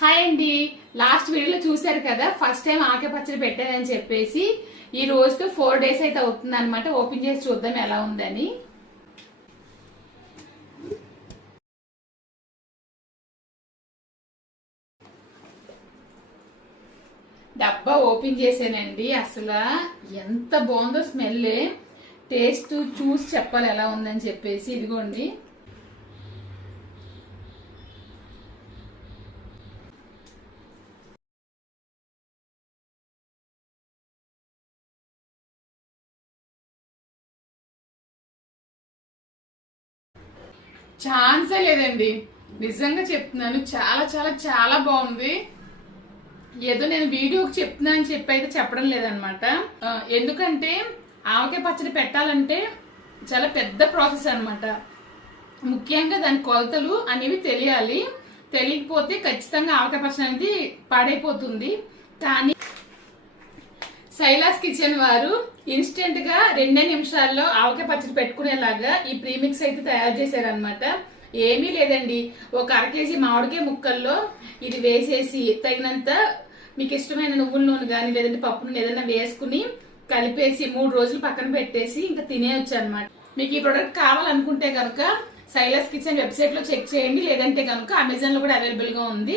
Hi అండి. Last వీడియోలో చూసారు కదా, ఫస్ట్ టైం ఆవకాయ పచ్చడి పెట్టానని చెప్పేసి ఈ రోజుతో 4 days అయితే అవుతుంది అనమాట. ఓపెన్ చేసి చూద్దాం ఎలా ఉందని. డబ్బా ఓపెన్ చేసానండి. అసలు ఎంత బాగుందో స్మెల్, టేస్ట్ చూసి చెప్పాలి ఎలా ఉందని చెప్పేసి. ఇదిగోండి, ఛాన్సే లేదండి. నిజంగా చెప్తున్నాను, చాలా చాలా చాలా బాగుంది. ఏదో నేను వీడియోకి చెప్తున్నా అని చెప్పి అయితే చెప్పడం లేదనమాట. ఎందుకంటే ఆవకాయ పచ్చడి పెట్టాలంటే చాలా పెద్ద ప్రాసెస్ అనమాట. ముఖ్యంగా దాని కొలతలు అనేవి తెలియాలి. తెలియకపోతే ఖచ్చితంగా ఆవకాయ పచ్చడి అనేది పాడైపోతుంది. కానీ శైలాస్ కిచెన్ వారు ఇన్స్టెంట్ గా 2 నిమిషాల్లో ఆవకాయ పచ్చడి పెట్టుకునేలాగా ఈ ప్రీమిక్స్ అయితే తయారు చేశారనమాట. ఏమీ లేదండి, ఒక 1/2 kg మామిడికాయ ముక్కల్లో ఇది వేసేసి తగినంత మీకు ఇష్టమైన నువ్వుల నూనె కానీ లేదంటే పప్పు నూనె ఏదైనా వేసుకుని కలిపేసి 3 రోజులు పక్కన పెట్టేసి ఇంకా తినేయచ్చు అనమాట. మీకు ఈ ప్రొడక్ట్ కావాలనుకుంటే కనుక శైలాస్ కిచెన్ వెబ్సైట్ లో చెక్ చేయండి. లేదంటే కనుక అమెజాన్ లో కూడా అవైలబుల్ గా ఉంది.